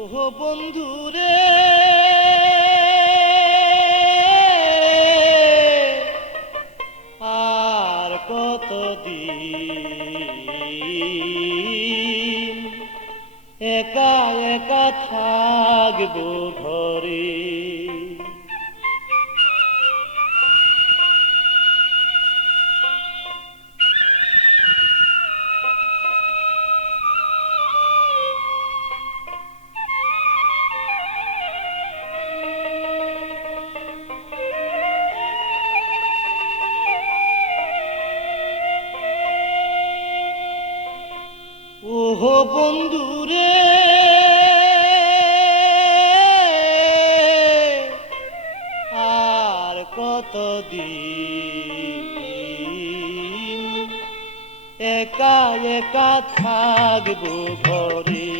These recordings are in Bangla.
ওহো বন্ধুরে আর কতদিন একা একা থাকবো ঘরে। ওহো বন্ধুরে আর কতদিন একা একা থাকবো ঘরে,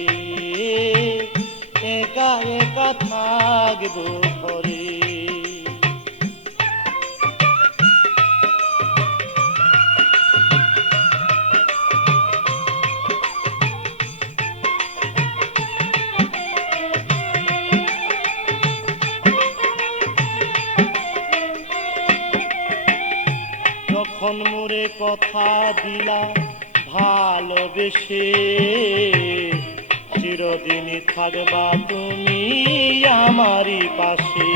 একা একা থাকবো ঘরে। যখন মোরে কথা দিলা ভালোবেসে, চিরদিনই থাকবা তুমি আমারই পাশে।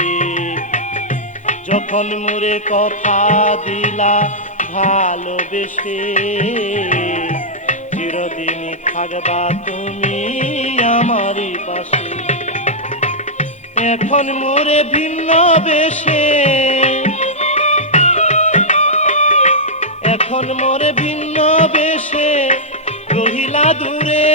যখন মোরে কথা দিলা ভালোবেসে, চিরদিনই থাকবা তুমি আমারই পাশে। এখন মোরে ভিন্ন বেশে, এখন মোরে ভিন্ন বেশে রহিলা দূরে।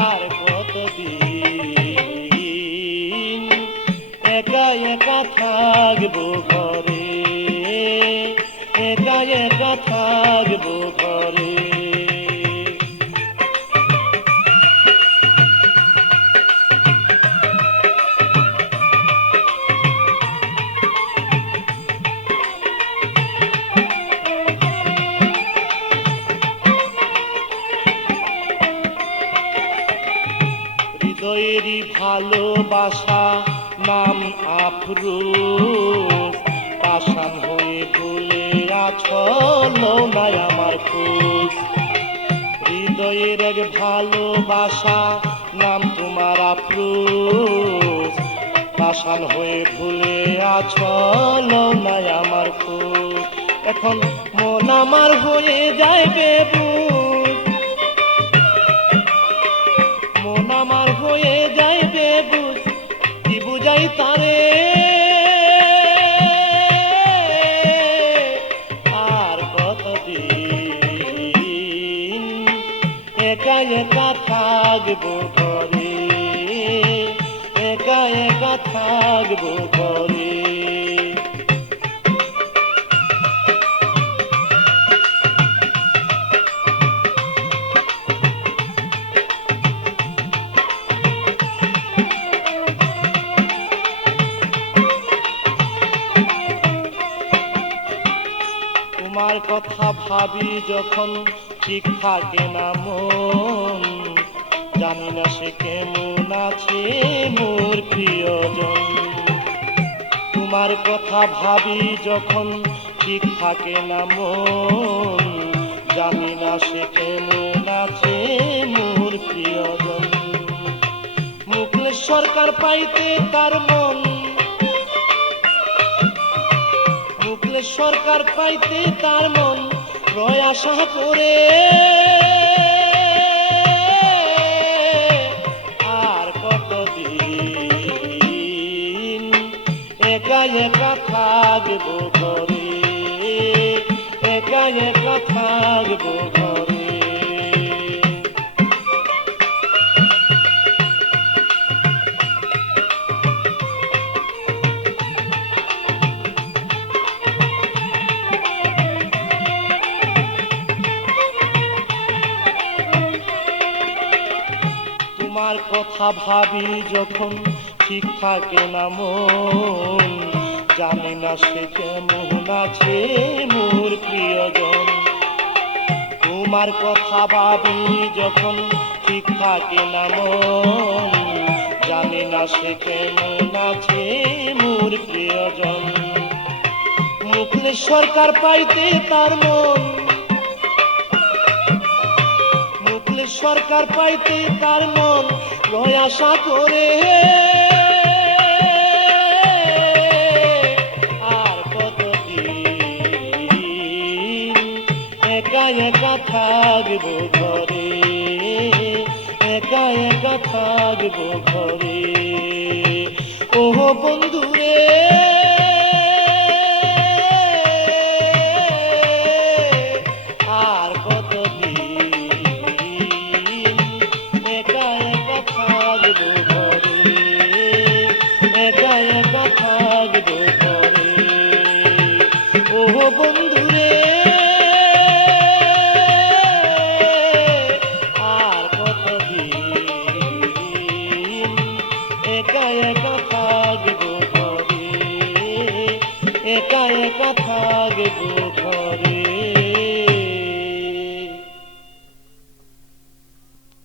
আর কতদিন একা একা থাকবো ঘরে, একা একা থাকবো ঘরে। হৃদয়েরই ভালোবাসা নাম আফরোজ, পাষাণ হয়ে ভুলে আছো নাই আমার খোঁজ। হৃদয়ের এক ভালোবাসা নাম তোমার আফরোজ, পাষাণ হয়ে ভুলে আছো নাই আমার খোঁজ। এখন মন আমার হয়ে যাইবে বুঝ, মন আমার হয়ে যাইবে বুঝ, কি বুঝাই তারে। আর কতদিন একা একা থাকবো ঘরে, একা একা থাকবো ঘরে। তোমার কথা ভাবি যখন ঠিক থাকে না মন, জানি না সে কেমন আছে মোর প্রিয়জন। তোমার কথা ভাবি যখন ঠিক থাকে না মন, জানি না সে কেমন আছে মোর প্রিয়জন। মুকলেশ সরকার পাইতে তার মন, মুকলেশ সরকার পাইতে তার মন রয় আশা করে। আর কতদিন একা একা থাকবো ঘরে, একা একা থাকবো ঘরে। তোমার কথা ভাবি যখন ঠিক থাকে না মন, জানি না সে কেমন আছে মোর প্রিয়জন। তোমার কথা ভাবি যখন ঠিক থাকে না মন, জানি না সে কেমন আছে মোর প্রিয়জন। মুখলেস সরকার পাইতে তার মন, মুখলেস সরকার পাইতে তার মন রয় আশা করে। আর কতদিন একা একা থাকবো ঘরে, একা একা থাকবো ঘরে। ওহ বন্ধুরে আর কতদিন একা একা থাকবো ঘরে, একা একা থাকবো ঘরে। ওহ বন্ধুরে আর কতদিন একা একা থাকবো ঘরে, একা একা থাকবো।